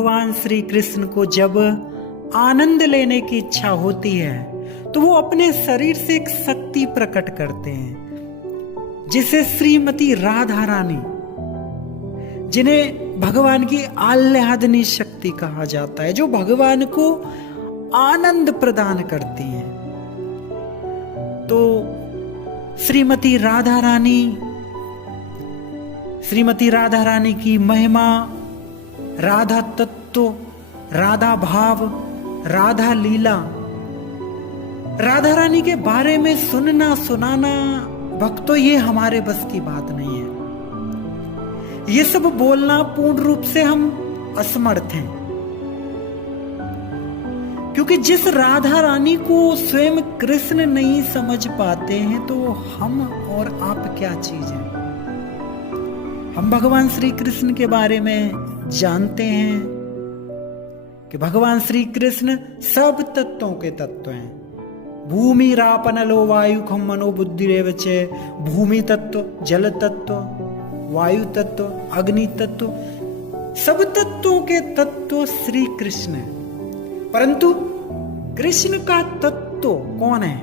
भगवान श्री कृष्ण को जब आनंद लेने की इच्छा होती है तो वो अपने शरीर से एक शक्ति प्रकट करते हैं, जिसे श्रीमती राधा रानी, जिन्हें भगवान की आह्लादनी शक्ति कहा जाता है, जो भगवान को आनंद प्रदान करती हैं। तो श्रीमती राधा रानी की महिमा, राधा तत्व, राधा भाव, राधा लीला, राधा रानी के बारे में सुनना सुनाना भक्तों, ये हमारे बस की बात नहीं है। ये सब बोलना पूर्ण रूप से हम असमर्थ हैं, क्योंकि जिस राधा रानी को स्वयं कृष्ण नहीं समझ पाते हैं तो हम और आप क्या चीज है। हम भगवान श्री कृष्ण के बारे में जानते हैं कि भगवान श्री कृष्ण सब तत्वों के तत्व हैं। भूमि रापनलो वायु खम मनो बुद्धि रेवचे, भूमि तत्व, जल तत्व, वायु तत्व, अग्नि तत्व, सब तत्वों के तत्व श्री कृष्ण है। परंतु कृष्ण का तत्व कौन है?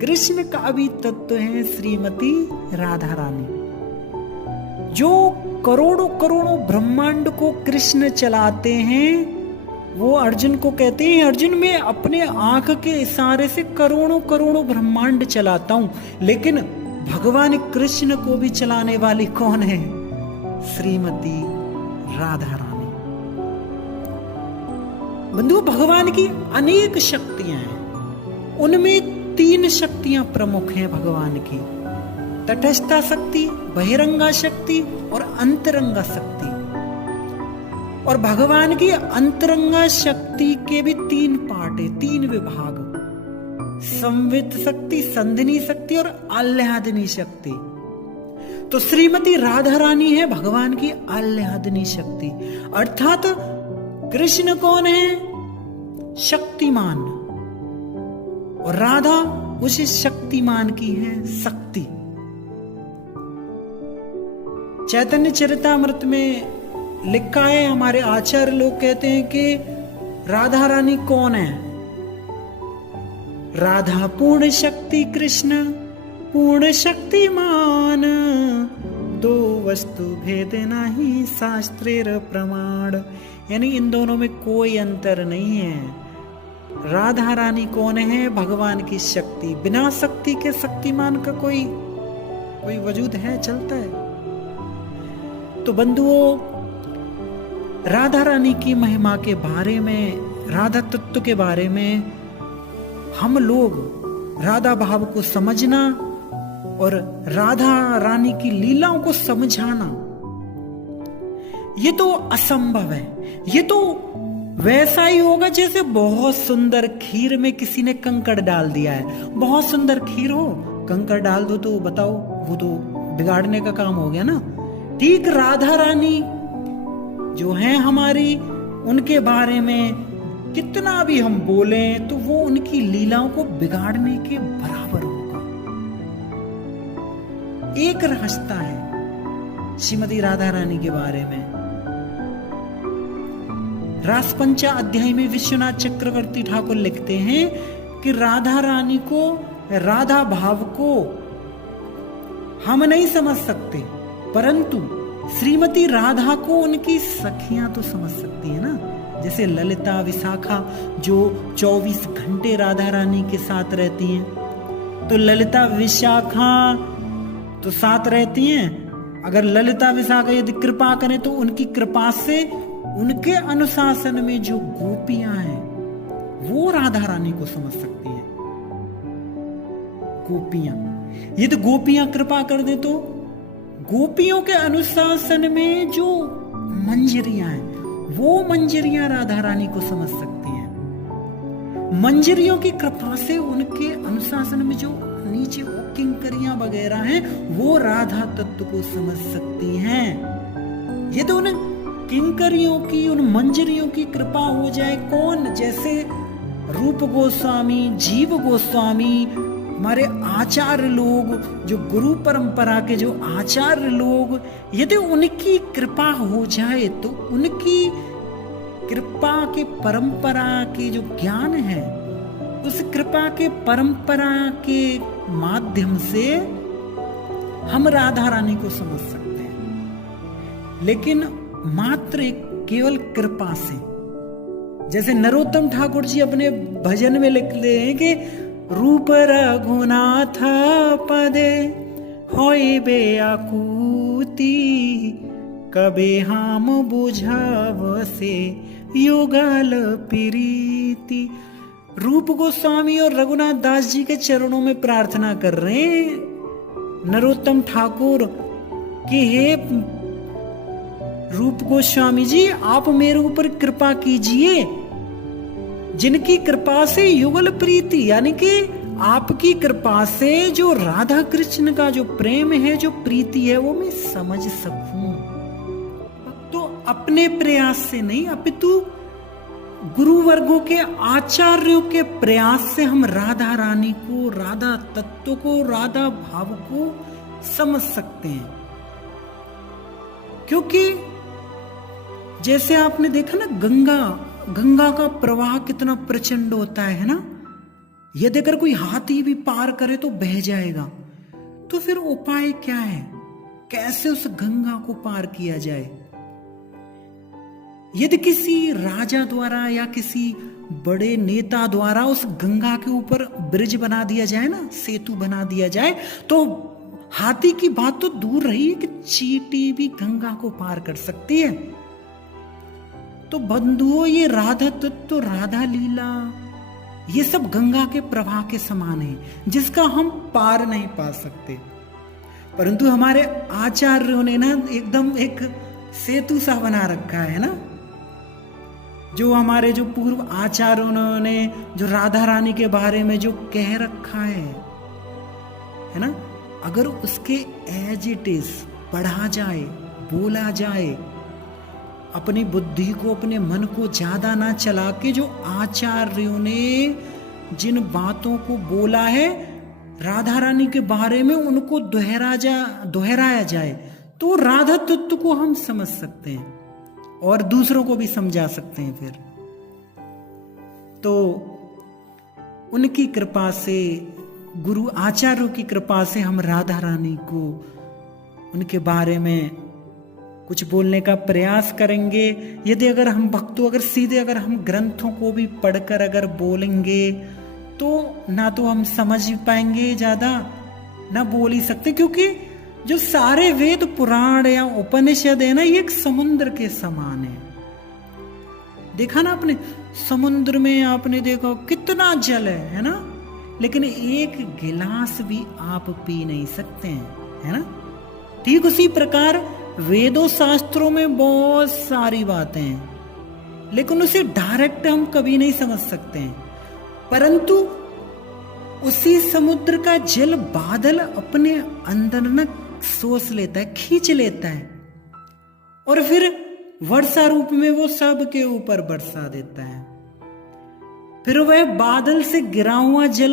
कृष्ण का भी तत्व है श्रीमती राधा रानी, जो करोड़ों करोड़ों ब्रह्मांड को कृष्ण चलाते हैं। वो अर्जुन को कहते हैं, अर्जुन मैं अपने आंख के इशारे से करोड़ों करोड़ों ब्रह्मांड चलाता हूं, लेकिन भगवान कृष्ण को भी चलाने वाली कौन है? श्रीमती राधा रानी। बंधु, भगवान की अनेक शक्तियां हैं, उनमें 3 शक्तियां प्रमुख हैं भगवान की: तटस्था शक्ति, बहिरंगा शक्ति और अंतरंगा शक्ति। और भगवान की अंतरंगा शक्ति के भी 3 पार्ट है, 3 विभाग: संवित शक्ति, संधिनी शक्ति और आह्लादनी शक्ति। तो श्रीमती राधा रानी है भगवान की आह्लादनी शक्ति, अर्थात कृष्ण कौन है? शक्तिमान, और राधा उस शक्तिमान की है शक्ति। चैतन्य चरितामृत में लिखा है, हमारे आचार्य लोग कहते हैं कि राधा रानी कौन है? राधा पूर्ण शक्ति कृष्ण पूर्ण शक्तिमान, दो वस्तु भेद नहीं शास्त्रेर प्रमाण। यानी इन दोनों में कोई अंतर नहीं है। राधा रानी कौन है? भगवान की शक्ति। बिना शक्ति के शक्तिमान का कोई वजूद है, चलता है? तो बंधुओं, राधा रानी की महिमा के बारे में, राधा तत्व के बारे में हम लोग राधा भाव को समझना और राधा रानी की लीलाओं को समझाना, ये तो असंभव है। ये तो वैसा ही होगा जैसे बहुत सुंदर खीर में किसी ने कंकड़ डाल दिया है। बहुत सुंदर खीर हो, कंकड़ डाल दो तो बताओ, वो तो बिगाड़ने का काम हो गया ना। ठीक राधा रानी जो है हमारी, उनके बारे में कितना भी हम बोलें तो वो उनकी लीलाओं को बिगाड़ने के बराबर होगा। एक रास्ता है श्रीमती राधा रानी के बारे में। रासपंचा अध्याय में विश्वनाथ चक्रवर्ती ठाकुर लिखते हैं कि राधा रानी को, राधा भाव को हम नहीं समझ सकते, परंतु श्रीमती राधा को उनकी सखियां तो समझ सकती है ना। जैसे ललिता, विशाखा जो 24 घंटे राधा रानी के साथ रहती हैं, तो ललिता विशाखा तो साथ रहती हैं। अगर ललिता विशाखा यदि कृपा करें तो उनकी कृपा से उनके अनुशासन में जो गोपियां हैं वो राधा रानी को समझ सकती हैं। गोपियां, यदि गोपियां कृपा कर दे तो गोपियों के अनुशासन में जो मंजरियां हैं वो मंजरियां राधा रानी को समझ सकती हैं। मंजरियों की कृपा से उनके अनुशासन में जो नीचे वो किंकरियां वगैरह हैं वो राधा तत्व को समझ सकती हैं। ये तो उन किंकरियों की, उन मंजरियों की कृपा हो जाए। कौन? जैसे रूप गोस्वामी, जीव गोस्वामी, हमारे आचार्य लोग, जो गुरु परंपरा के जो आचार्य लोग, यदि उनकी कृपा हो जाए तो उनकी कृपा के परंपरा के जो ज्ञान है, उस कृपा के परंपरा के माध्यम से हम राधा रानी को समझ सकते हैं, लेकिन मात्र केवल कृपा से। जैसे नरोत्तम ठाकुर जी अपने भजन में लिखते हैं कि रूप रघुनाथ पदे होय बे आकुति, कबे हम बुझाव से युगल प्रीति। रूप गोस्वामी और रघुनाथ दास जी के चरणों में प्रार्थना कर रहे हैं नरोत्तम ठाकुर कि हे रूप गोस्वामी जी, आप मेरे ऊपर कृपा कीजिए, जिनकी कृपा से युगल प्रीति, यानी कि आपकी कृपा से जो राधा कृष्ण का जो प्रेम है, जो प्रीति है, वो मैं समझ सकूं। तो अपने प्रयास से नहीं, अपितु गुरु वर्गों के आचार्यों के प्रयास से हम राधा रानी को, राधा तत्व को, राधा भाव को समझ सकते हैं। क्योंकि जैसे आपने देखा ना, गंगा का प्रवाह कितना प्रचंड होता है ना। यदि अगर कोई हाथी भी पार करे तो बह जाएगा, तो फिर उपाय क्या है, कैसे उस गंगा को पार किया जाए? यदि किसी राजा द्वारा या किसी बड़े नेता द्वारा उस गंगा के ऊपर ब्रिज बना दिया जाए ना, सेतु बना दिया जाए, तो हाथी की बात तो दूर रही है कि चींटी भी गंगा को पार कर सकती है। तो बंधुओं, ये राधा तत्व, राधा लीला, ये सब गंगा के प्रवाह के समान है, जिसका हम पार नहीं पा सकते। परंतु हमारे आचार्यों ने ना एकदम एक सेतु सा बना रखा है ना, जो हमारे जो पूर्व आचार्यों ने जो राधा रानी के बारे में जो कह रखा है ना, अगर उसके एज इट इज पढ़ा जाए, बोला जाए, अपनी बुद्धि को, अपने मन को ज्यादा ना चला के, जो आचार्यों ने जिन बातों को बोला है राधा रानी के बारे में, उनको दोहराया जाए, तो राधा तत्व को हम समझ सकते हैं और दूसरों को भी समझा सकते हैं। फिर तो उनकी कृपा से, गुरु आचार्यों की कृपा से हम राधा रानी को, उनके बारे में कुछ बोलने का प्रयास करेंगे। यदि अगर हम भक्तों, अगर सीधे अगर हम ग्रंथों को भी पढ़कर अगर बोलेंगे, तो ना तो हम समझ पाएंगे ज्यादा, ना बोल ही सकते, क्योंकि जो सारे वेद पुराण या उपनिषद है ना, ये एक समुद्र के समान है। देखा ना आपने, समुद्र में आपने देखा कितना जल है ना, लेकिन एक गिलास भी आप पी नहीं सकते हैं, है ना। ठीक उसी प्रकार वेदों शास्त्रों में बहुत सारी बातें हैं, लेकिन उसे डायरेक्ट हम कभी नहीं समझ सकते हैं। परंतु उसी समुद्र का जल बादल अपने अंदर न सोच लेता है, खींच लेता है, और फिर वर्षा रूप में वो सब के ऊपर बरसा देता है। फिर वह बादल से गिरा हुआ जल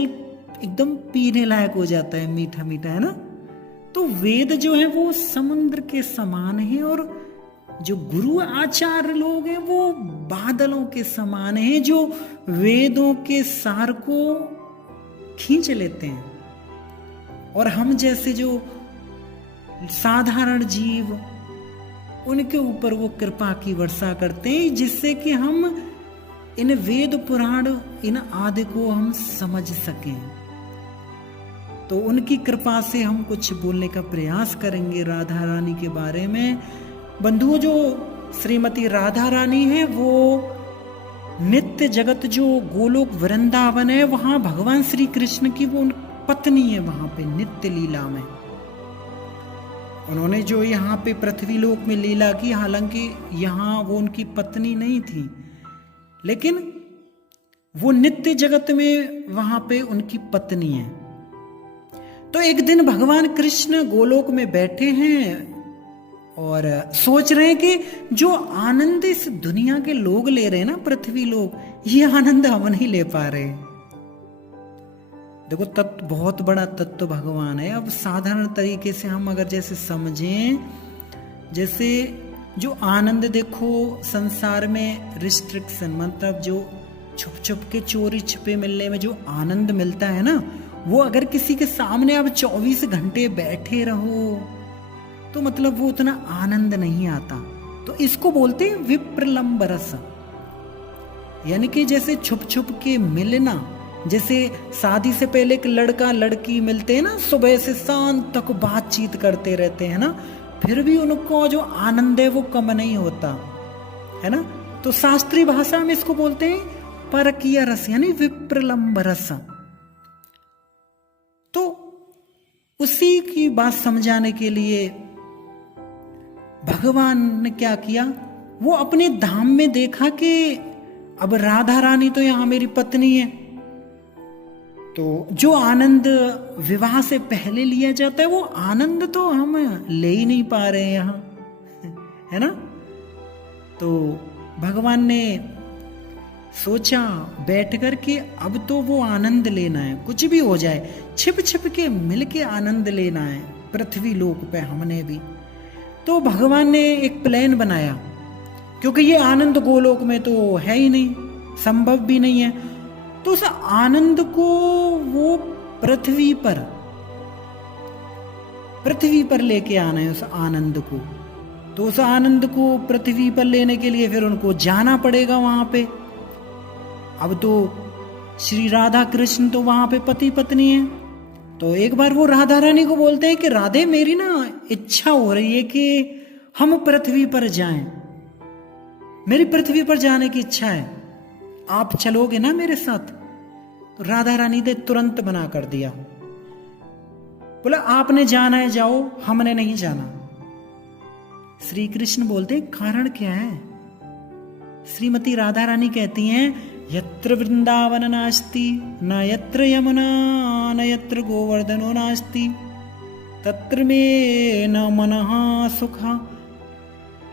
एकदम पीने लायक हो जाता है, मीठा मीठा, है ना। तो वेद जो है वो समुद्र के समान है, और जो गुरु आचार्य लोग हैं वो बादलों के समान है, जो वेदों के सार को खींच लेते हैं। और हम जैसे जो साधारण जीव, उनके ऊपर वो कृपा की वर्षा करते हैं, जिससे कि हम इन वेद पुराण, इन आदि को हम समझ सकें। तो उनकी कृपा से हम कुछ बोलने का प्रयास करेंगे राधा रानी के बारे में। बंधुओं, जो श्रीमती राधा रानी है, वो नित्य जगत जो गोलोक वृंदावन है, वहां भगवान श्री कृष्ण की वो पत्नी है। वहां पे नित्य लीला में उन्होंने जो यहाँ पे पृथ्वी लोक में लीला की, हालांकि यहाँ वो उनकी पत्नी नहीं थी, लेकिन वो नित्य जगत में वहां पे उनकी पत्नी है। तो एक दिन भगवान कृष्ण गोलोक में बैठे हैं और सोच रहे हैं कि जो आनंद इस दुनिया के लोग ले रहे हैं ना, पृथ्वी लोग, ये आनंद हम नहीं ले पा रहे। देखो, तत्व बहुत बड़ा तत्व भगवान है। अब साधारण तरीके से हम अगर जैसे समझें, जैसे जो आनंद देखो संसार में रिस्ट्रिक्शन, मतलब जो छुप छुप के चोरी छिपे मिलने में जो आनंद मिलता है ना, वो अगर किसी के सामने आप 24 घंटे बैठे रहो तो मतलब वो उतना आनंद नहीं आता। तो इसको बोलते हैं विप्रलंब रस। यानी कि जैसे छुप छुप के मिलना, जैसे शादी से पहले एक लड़का लड़की मिलते हैं ना, सुबह से शाम तक बातचीत करते रहते हैं ना, फिर भी उनको जो आनंद है वो कम नहीं होता है ना। तो शास्त्रीय भाषा में इसको बोलते हैं परकीय रस, यानी विप्रलंब रस। तो उसी की बात समझाने के लिए भगवान ने क्या किया, वो अपने धाम में देखा कि अब राधा रानी तो यहां मेरी पत्नी है, तो जो आनंद विवाह से पहले लिया जाता है वो आनंद तो हम ले ही नहीं पा रहे हैं यहां, है ना। तो भगवान ने सोचा बैठ कर के अब तो वो आनंद लेना है, कुछ भी हो जाए छिप छिप के मिल के आनंद लेना है पृथ्वी लोक पे हमने भी। तो भगवान ने एक प्लान बनाया, क्योंकि ये आनंद गोलोक में तो है ही नहीं, संभव भी नहीं है। तो उस आनंद को वो पृथ्वी पर लेके आना है उस आनंद को। तो उस आनंद को पृथ्वी पर लेने के लिए फिर उनको जाना पड़ेगा वहां पे। अब तो श्री राधा कृष्ण तो वहां पे पति पत्नी है। तो एक बार वो राधा रानी को बोलते हैं कि राधे मेरी ना इच्छा हो रही है कि हम पृथ्वी पर जाएं, मेरी पृथ्वी पर जाने की इच्छा है, आप चलोगे ना मेरे साथ। तो राधा रानी ने तुरंत मना कर दिया, बोला आपने जाना है जाओ, हमने नहीं जाना। श्री कृष्ण बोलते हैं कारण क्या है। श्रीमती राधा रानी कहती हैं यत्र वृंदावन नास्ति न यत्र यमुना न यत्र गोवर्धनो नास्ति तत्र में न मनः सुखा।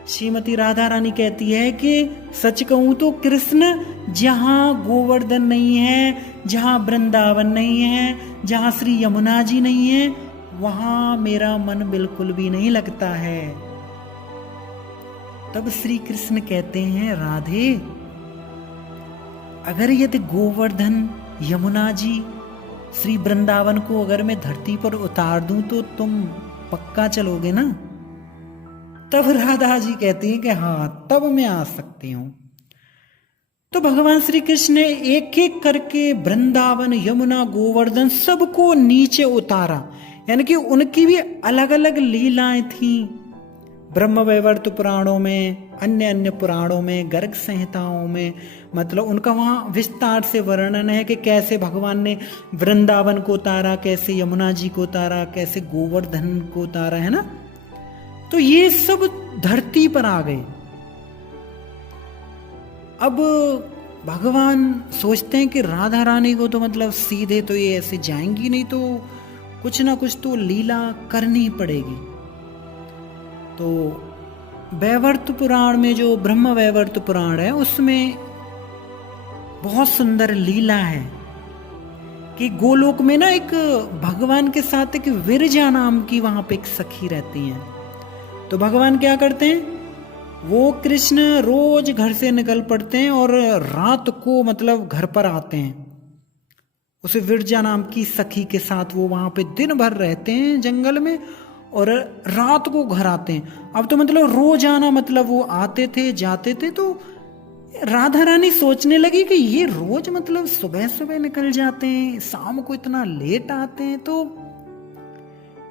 श्रीमती राधा रानी कहती है कि सच कहूं तो कृष्ण जहां गोवर्धन नहीं है, जहां वृंदावन नहीं है, जहां श्री यमुना जी नहीं है, वहां मेरा मन बिल्कुल भी नहीं लगता है। तब श्री कृष्ण कहते हैं राधे अगर यदि गोवर्धन यमुना जी श्री वृंदावन को अगर मैं धरती पर उतार दूं तो तुम पक्का चलोगे ना। तब राधा जी कहती हैं कि हाँ तब मैं आ सकती हूं। तो भगवान श्री कृष्ण ने एक एक करके वृंदावन यमुना गोवर्धन सबको नीचे उतारा, यानी कि उनकी भी अलग अलग लीलाएं थी। ब्रह्म वैवर्त पुराणों में, अन्य अन्य पुराणों में, गर्ग संहिताओं में, मतलब उनका वहां विस्तार से वर्णन है कि कैसे भगवान ने वृंदावन को उतारा, कैसे यमुना जी को उतारा, कैसे गोवर्धन को उतारा, है ना। तो ये सब धरती पर आ गए। अब भगवान सोचते हैं कि राधा रानी को तो मतलब सीधे तो ये ऐसे जाएंगी नहीं, तो कुछ ना कुछ तो लीला करनी पड़ेगी। तो वैवर्त पुराण में, जो ब्रह्म वैवर्त पुराण है, उसमें बहुत सुंदर लीला है कि गोलोक में ना एक भगवान के साथ एक विरजा नाम की वहां पे एक सखी रहती हैं। तो भगवान क्या करते हैं, वो कृष्ण रोज घर से निकल पड़ते हैं और रात को मतलब घर पर आते हैं। उस विरजा नाम की सखी के साथ वो वहां पे दिन भर रहते हैं जंगल में और रात को घर आते हैं। अब तो मतलब रोज आना, मतलब वो आते थे जाते थे। तो राधा रानी सोचने लगी कि ये रोज मतलब सुबह सुबह निकल जाते हैं, शाम को इतना लेट आते हैं। तो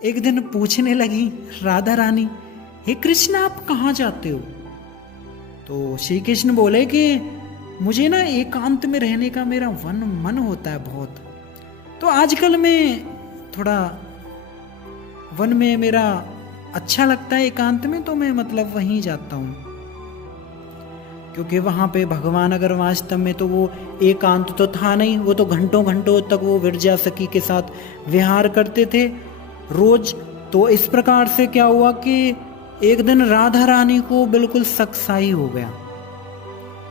एक दिन पूछने लगी राधा रानी, हे कृष्ण आप कहाँ जाते हो। तो श्री कृष्ण बोले कि मुझे ना एकांत में रहने का मेरा मन होता है बहुत। तो आजकल मैं थोड़ा वन में मेरा अच्छा लगता है एकांत में, तो मैं मतलब वहीं जाता हूँ, क्योंकि वहां पे भगवान अगर वास्तव में तो वो एकांत तो था नहीं, वो तो घंटों घंटों तक वो विरजा सखी के साथ विहार करते थे रोज। तो इस प्रकार से क्या हुआ कि एक दिन राधा रानी को बिल्कुल सक्साई हो गया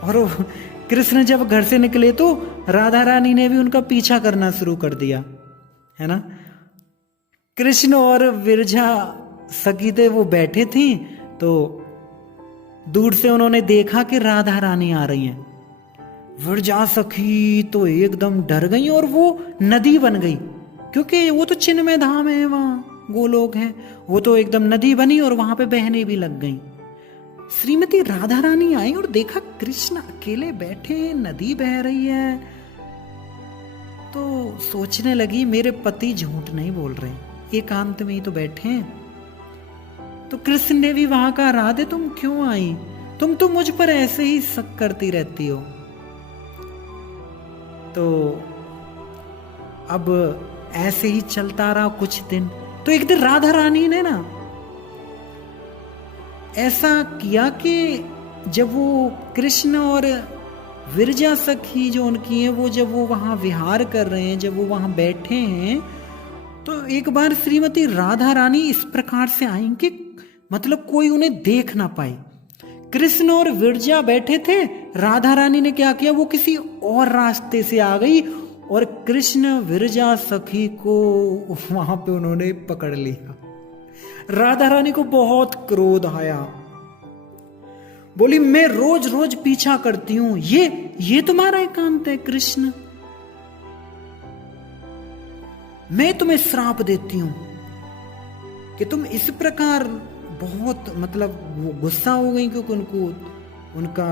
और कृष्ण जब घर से निकले तो राधा रानी ने भी उनका पीछा करना शुरू कर दिया, है ना। कृष्ण और विरजा सखी थे, वो बैठे थी। तो दूर से उन्होंने देखा कि राधा रानी आ रही हैं। विरजा सखी तो एकदम डर गई और वो नदी बन गई, क्योंकि वो तो चिन्मय धाम है, वहां गोलोक है, वो तो एकदम नदी बनी और वहां पे बहने भी लग गई। श्रीमती राधा रानी आई और देखा कृष्ण अकेले बैठे, नदी बह रही है, तो सोचने लगी मेरे पति झूठ नहीं बोल रहे, एकांत में ही तो बैठे हैं। तो कृष्ण ने भी वहां कहा, राधे तुम क्यों आई, तुम तो मुझ पर ऐसे ही शक करती रहती हो। तो अब ऐसे ही चलता रहा कुछ दिन। तो एक दिन राधा रानी ने ना ऐसा किया कि जब वो कृष्ण और विरजा सखी जो उनकी है, वो जब वो वहां विहार कर रहे हैं, जब वो वहां बैठे हैं, तो एक बार श्रीमती राधा रानी इस प्रकार से आई कि मतलब कोई उन्हें देख ना पाए। कृष्ण और विरजा बैठे थे, राधा रानी ने क्या किया, वो किसी और रास्ते से आ गई और कृष्ण विरजा सखी को वहां पे उन्होंने पकड़ लिया। राधा रानी को बहुत क्रोध आया, बोली मैं रोज रोज पीछा करती हूं, ये तुम्हारा एकांत है कृष्ण, मैं तुम्हें श्राप देती हूं कि तुम इस प्रकार, बहुत मतलब वो गुस्सा हो गई क्योंकि उनका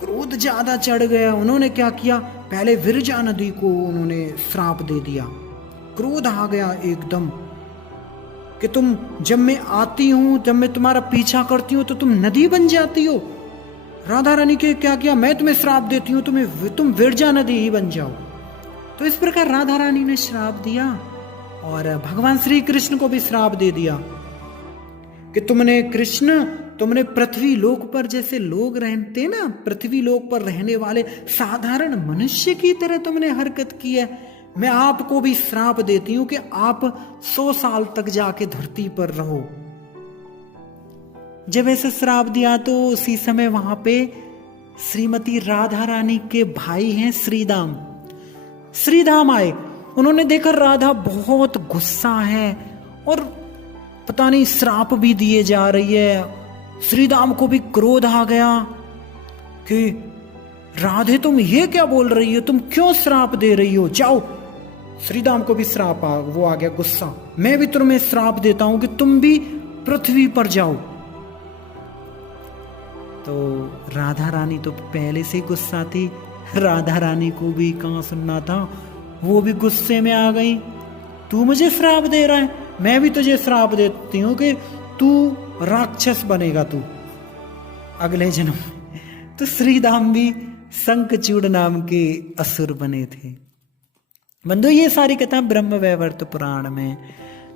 क्रोध ज्यादा चढ़ गया। उन्होंने क्या किया, पहले विरजा नदी को उन्होंने श्राप दे दिया। क्रोध आ गया एकदम कि तुम, जब मैं आती हूं, जब मैं तुम्हारा पीछा करती हूं तो तुम नदी बन जाती हो। राधा रानी के क्या किया, मैं तुम्हें श्राप देती हूं, तुम विरजा नदी ही बन जाओ। तो इस प्रकार राधा रानी ने श्राप दिया और भगवान श्री कृष्ण को भी श्राप दे दिया कि तुमने पृथ्वी लोक पर जैसे लोग रहते ना, पृथ्वी लोक पर रहने वाले साधारण मनुष्य की तरह तुमने हरकत की है। मैं आपको भी श्राप देती हूं कि आप 100 साल तक जाके धरती पर रहो। जब ऐसे श्राप दिया तो उसी समय वहां पे श्रीमती राधा रानी के भाई हैं श्रीदाम आए। उन्होंने देखा राधा बहुत गुस्सा है और पता नहीं श्राप भी दिए जा रही है। श्रीदाम को भी क्रोध आ गया कि राधे तुम ये क्या बोल रही हो, तुम क्यों श्राप दे रही हो, जाओ। श्रीदाम को भी श्राप वो आ गया गुस्सा, मैं भी तुम्हें श्राप देता हूं कि तुम भी पृथ्वी पर जाओ। तो राधा रानी तो पहले से गुस्सा थी, राधा रानी को भी कहां सुनना था, वो भी गुस्से में आ गई। तू मुझे श्राप दे रहा है, मैं भी तुझे श्राप देती हूं कि तू राक्षस बनेगा तू अगले जन्म में। तो श्रीदाम भी शंखचूड़ नाम के असुर बने थे। बंधु ये सारी कथा ब्रह्म वैवर्त पुराण में।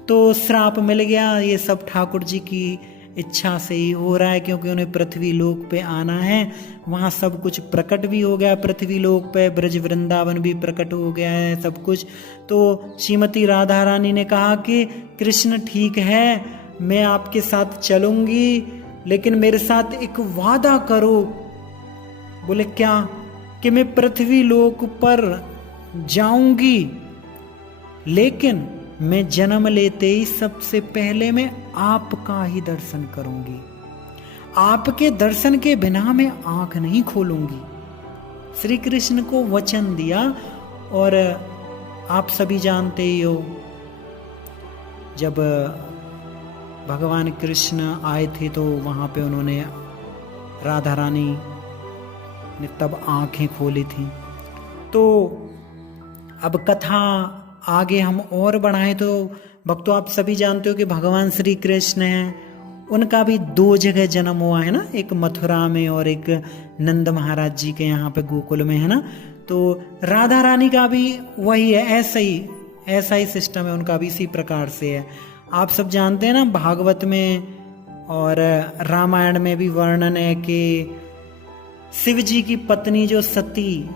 तो श्राप मिल गया, ये सब ठाकुर जी की इच्छा से ही हो रहा है, क्योंकि उन्हें पृथ्वी लोक पे आना है। वहां सब कुछ प्रकट भी हो गया, पृथ्वी लोक पे ब्रज वृंदावन भी प्रकट हो गया है सब कुछ। तो श्रीमती राधा रानी ने कहा कि कृष्ण ठीक है, मैं आपके साथ चलूंगी, लेकिन मेरे साथ एक वादा करो। बोले क्या, कि मैं पृथ्वी लोक पर जाऊंगी, लेकिन मैं जन्म लेते ही सबसे पहले मैं आपका ही दर्शन करूंगी, आपके दर्शन के बिना मैं आंख नहीं खोलूंगी। श्री कृष्ण को वचन दिया। और आप सभी जानते ही हो, जब भगवान कृष्ण आए थे तो वहां पे उन्होंने, राधा रानी ने तब आंखें खोली थी। तो अब कथा आगे हम और बढ़ाएं तो भक्तों, आप सभी जानते हो कि भगवान श्री कृष्ण हैं, उनका भी 2 जगह जन्म हुआ है ना, एक मथुरा में और एक नंद महाराज जी के यहाँ पे गोकुल में, है ना। तो राधा रानी का भी वही है, ऐसा ही सिस्टम है उनका भी, इसी प्रकार से है। आप सब जानते हैं ना, भागवत में और रामायण में भी वर्णन है कि शिव जी की पत्नी जो सती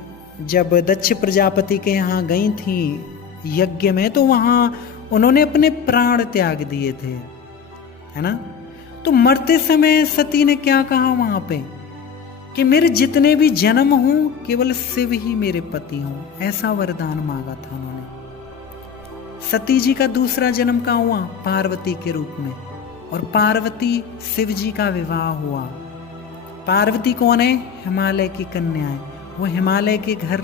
जब दक्ष प्रजापति के यहाँ गई थी यज्ञ में, तो वहां उन्होंने अपने प्राण त्याग दिए थे, है ना। तो मरते समय सती ने क्या कहा वहां पे, कि मेरे जितने भी जन्म हों केवल शिव ही मेरे पति हों, ऐसा वरदान मांगा था उन्होंने। सती जी का दूसरा जन्म कहाँ हुआ, पार्वती के रूप में, और पार्वती शिव जी का विवाह हुआ। पार्वती कौन है? हिमालय की कन्या है। वो हिमालय के घर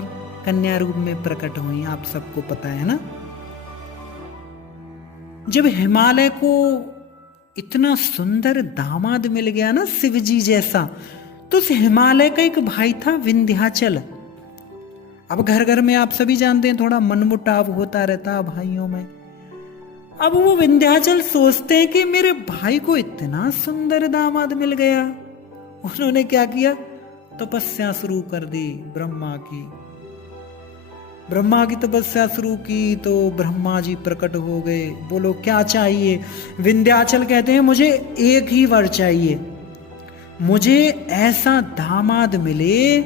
कन्या रूप में प्रकट हुई, आप सबको पता है ना। जब हिमालय को इतना सुंदर दामाद मिल गया ना शिव जी जैसा, तो उस हिमालय का एक भाई था विंध्याचल। अब घर घर में आप सभी जानते हैं थोड़ा मनमुटाव होता रहता है भाइयों में। अब वो विंध्याचल सोचते हैं कि मेरे भाई को इतना सुंदर दामाद मिल गया। उन्होंने क्या किया? तपस्या शुरू कर दी ब्रह्मा की तपस्या शुरू की। तो ब्रह्मा जी प्रकट हो गए। बोलो क्या चाहिए? विंध्याचल कहते हैं मुझे एक ही वर चाहिए, मुझे ऐसा दामाद मिले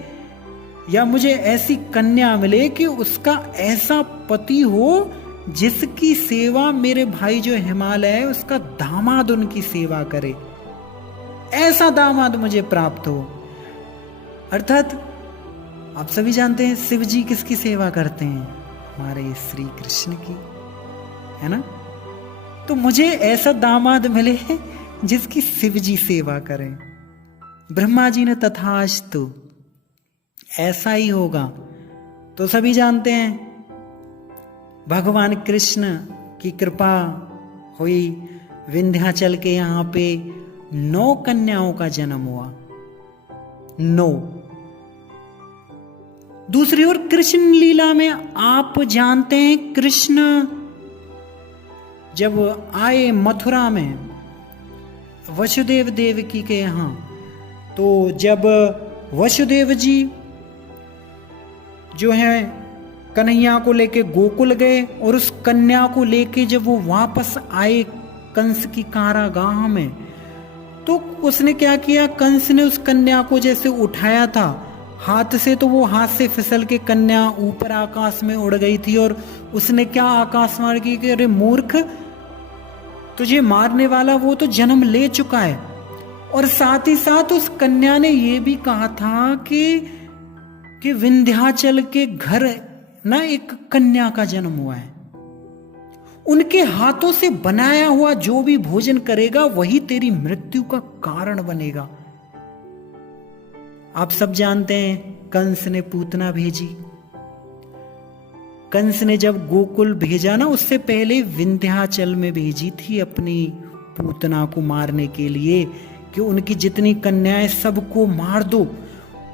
या मुझे ऐसी कन्या मिले कि उसका ऐसा पति हो जिसकी सेवा मेरे भाई जो हिमालय है उसका दामाद उनकी सेवा करे। ऐसा दामाद मुझे प्राप्त हो। अर्थात आप सभी जानते हैं शिव जी किसकी सेवा करते हैं? हमारे श्री कृष्ण की, है ना। तो मुझे ऐसा दामाद मिले जिसकी शिव जी सेवा करें। ब्रह्मा जी ने तथास्तु, ऐसा ही होगा। तो सभी जानते हैं भगवान कृष्ण की कृपा हुई, विंध्याचल के यहाँ पे 9 कन्याओं का जन्म हुआ। 9। दूसरी ओर कृष्ण लीला में आप जानते हैं कृष्ण जब आए मथुरा में वसुदेव देवकी के यहाँ, तो जब वसुदेव जी जो है कन्हैया को लेके गोकुल गए और उस कन्या को लेके जब वो वापस आए कंस की कारागाह में, तो उसने क्या किया? कंस ने उस कन्या को जैसे उठाया था हाथ से, तो वो हाथ से फिसल के कन्या ऊपर आकाश में उड़ गई थी। और उसने क्या आकाशवाणी की कि अरे मूर्ख, तुझे मारने वाला वो तो जन्म ले चुका है। और साथ ही साथ उस कन्या ने ये भी कहा था कि विंध्याचल के घर ना एक कन्या का जन्म हुआ है, उनके हाथों से बनाया हुआ जो भी भोजन करेगा वही तेरी मृत्यु का कारण बनेगा। आप सब जानते हैं कंस ने पूतना भेजी। कंस ने जब गोकुल भेजा ना, उससे पहले विंध्याचल में भेजी थी अपनी पूतना को मारने के लिए कि उनकी जितनी कन्याएं सबको मार दो।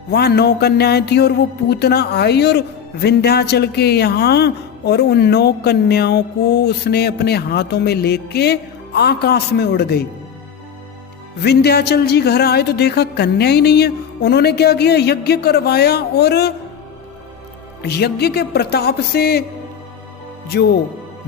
वहां 9 कन्याएं थी और वो पूतना आई और विंध्याचल के यहाँ, और उन 9 कन्याओं को उसने अपने हाथों में लेके आकाश में उड़ गई। विंध्याचल जी घर आए तो देखा कन्या ही नहीं है। उन्होंने क्या किया? यज्ञ करवाया और यज्ञ के प्रताप से, जो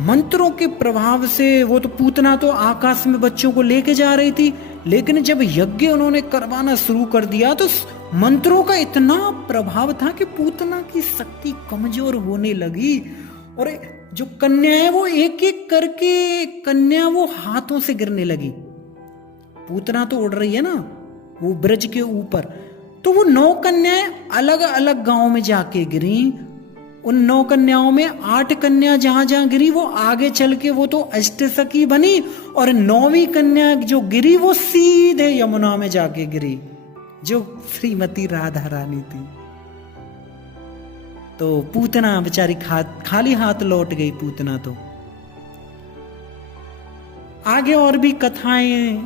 मंत्रों के प्रभाव से, वो तो पूतना तो आकाश में बच्चों को लेके जा रही थी, लेकिन जब यज्ञ उन्होंने करवाना शुरू कर दिया तो मंत्रों का इतना प्रभाव था कि पूतना की शक्ति कमजोर होने लगी। और जो कन्या है वो एक एक करके कन्या वो हाथों से गिरने लगी। पूतना तो उड़ रही है ना वो ब्रज के ऊपर, तो वो 9 कन्याएं अलग अलग गांव में जाके गिरी। उन 9 कन्याओं में 8 कन्या जहां जहां गिरी वो आगे चल के वो तो अष्टसखी बनी, और 9वीं कन्या जो गिरी वो सीधे यमुना में जाके गिरी, जो श्रीमती राधा रानी थी। तो पूतना बेचारी खाली हाथ लौट गई। पूतना तो आगे और भी कथाएं।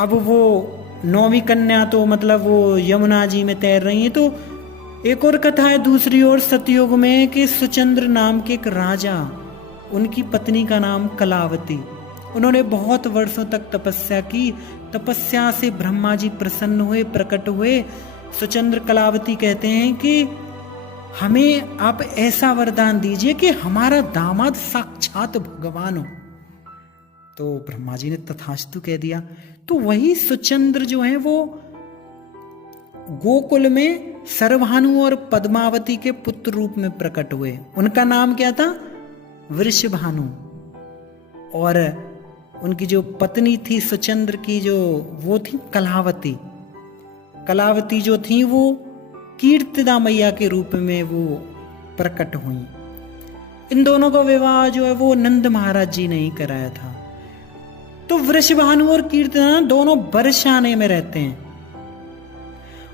अब वो 9वीं कन्या तो मतलब वो यमुना जी में तैर रही है। तो एक और कथा है दूसरी ओर सतयुग में कि सुचंद्र नाम के एक राजा, उनकी पत्नी का नाम कलावती, उन्होंने बहुत वर्षों तक तपस्या की। तपस्या से ब्रह्मा जी प्रसन्न हुए, प्रकट हुए। सुचंद्र कलावती कहते हैं कि हमें आप ऐसा वरदान दीजिए कि हमारा दामाद साक्षात भगवान हो। तो ब्रह्मा जी ने तथास्तु कह दिया। तो वही सुचंद्र जो है वो गोकुल में सर्वभानु और पद्मावती के पुत्र रूप में प्रकट हुए। उनका नाम क्या था? वृषभानु। और उनकी जो पत्नी थी सुचंद्र की, जो वो थी कलावती। कलावती जो थी वो कीर्तिदा मैया के रूप में वो प्रकट हुई। इन दोनों का विवाह जो है वो नंद महाराज जी ने ही कराया था। तो वृषभानु और कीर्तना दोनों बरसाने में रहते हैं।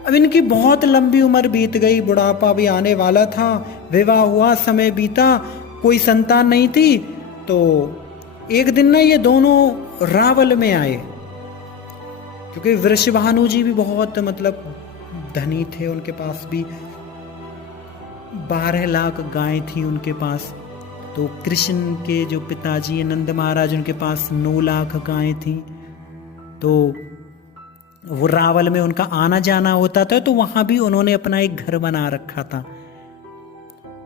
अब इनकी बहुत लंबी उम्र बीत गई, बुढ़ापा भी आने वाला था, विवाह हुआ, समय बीता, कोई संतान नहीं थी। तो एक दिन ना ये दोनों रावल में आए, क्योंकि वृषभानु जी भी बहुत मतलब धनी थे, उनके पास भी 12 लाख गायें थी उनके पास। तो कृष्ण के जो पिताजी नंद महाराज, उनके पास 9 लाख गायें थी। तो वो रावल में उनका आना जाना होता था, तो वहां भी उन्होंने अपना एक घर बना रखा था।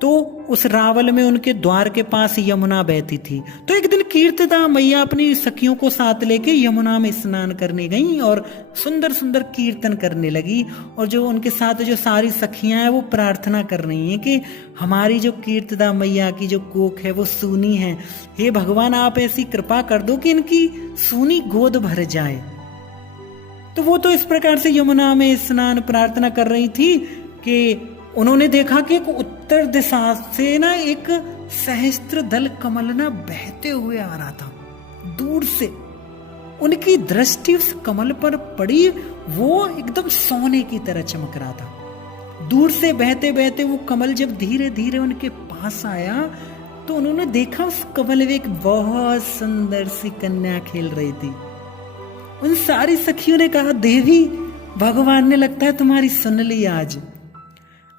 तो उस रावल में उनके द्वार के पास यमुना बहती थी। तो एक दिन कीर्तिदा मैया अपनी सखियों को साथ लेके यमुना में स्नान करने गई और सुंदर सुंदर कीर्तन करने लगी। और जो उनके साथ जो सारी सखियां हैं वो प्रार्थना कर रही हैं कि हमारी जो कीर्तिदा मैया की जो कोख है वो सूनी है, हे भगवान आप ऐसी कृपा कर दो कि इनकी सूनी गोद भर जाए। तो वो तो इस प्रकार से यमुना में स्नान प्रार्थना कर रही थी कि उन्होंने देखा कि एक उत्तर दिशा से ना एक सहस्त्र दल कमल ना बहते हुए आ रहा था दूर से। उनकी दृष्टि उस कमल पर पड़ी, वो एकदम सोने की तरह चमक रहा था। दूर से बहते बहते वो कमल जब धीरे धीरे उनके पास आया तो उन्होंने देखा उस कमल में एक बहुत सुंदर सी कन्या खेल रही थी। उन सारी सखियों ने कहा, देवी भगवान ने लगता है तुम्हारी सुन ली आज,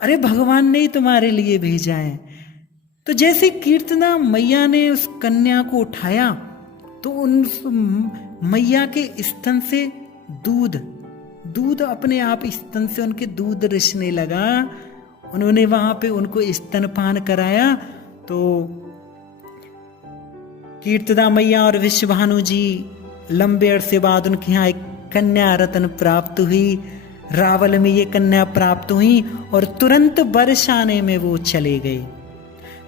अरे भगवान ने ही तुम्हारे लिए भेजा है। तो जैसे कीर्तना मैया ने उस कन्या को उठाया तो उन मैया के स्तन से दूध अपने आप स्तन से उनके दूध रिसने लगा। उन्होंने वहां पे उनको स्तनपान कराया। तो कीर्तिदा मैया और वृषभानु जी लंबे अरसे बाद उनके यहाँ एक कन्या रत्न प्राप्त हुई। रावल में ये कन्या प्राप्त हुई और तुरंत बरसाने में वो चले गए।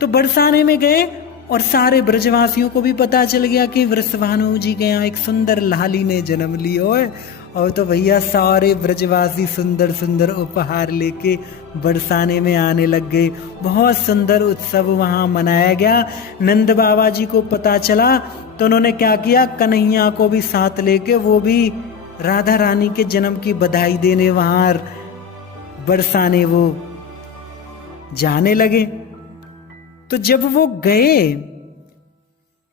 तो बरसाने में गए और सारे ब्रजवासियों को भी पता चल गया कि वृषभानु जी के यहाँ एक सुंदर लाली ने जन्म लिया है। और तो भैया सारे ब्रजवासी सुंदर सुंदर उपहार लेके बरसाने में आने लग गए। बहुत सुंदर उत्सव वहां मनाया गया। नंद बाबा जी को पता चला तो उन्होंने क्या किया, कन्हैया को भी साथ लेके वो भी राधा रानी के जन्म की बधाई देने वहां बरसाने वो जाने लगे। तो जब वो गए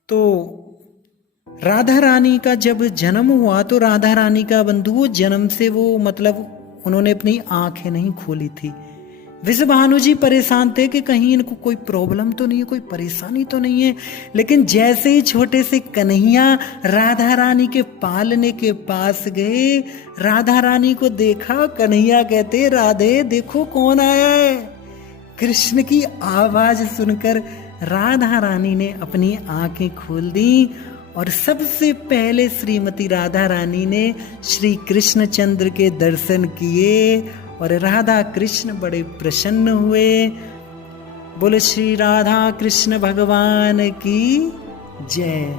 तो राधा रानी का जब जन्म हुआ तो राधा रानी का बंधु वो जन्म से वो मतलब उन्होंने अपनी आंखें नहीं खोली थी। वृषभानु जी परेशान थे कि कहीं इनको कोई प्रॉब्लम तो नहीं है, कोई परेशानी तो नहीं है। लेकिन जैसे ही छोटे से कन्हैया राधा रानी के पालने के पास गए, राधा रानी को देखा, कन्हैया कहते, राधे देखो कौन आया है। कृष्ण की आवाज सुनकर राधा रानी ने अपनी आंखें खोल दी और सबसे पहले श्रीमती राधा रानी ने श्री कृष्णचंद्र के दर्शन किए और राधा कृष्ण बड़े प्रसन्न हुए। बोले श्री राधा कृष्ण भगवान की जय।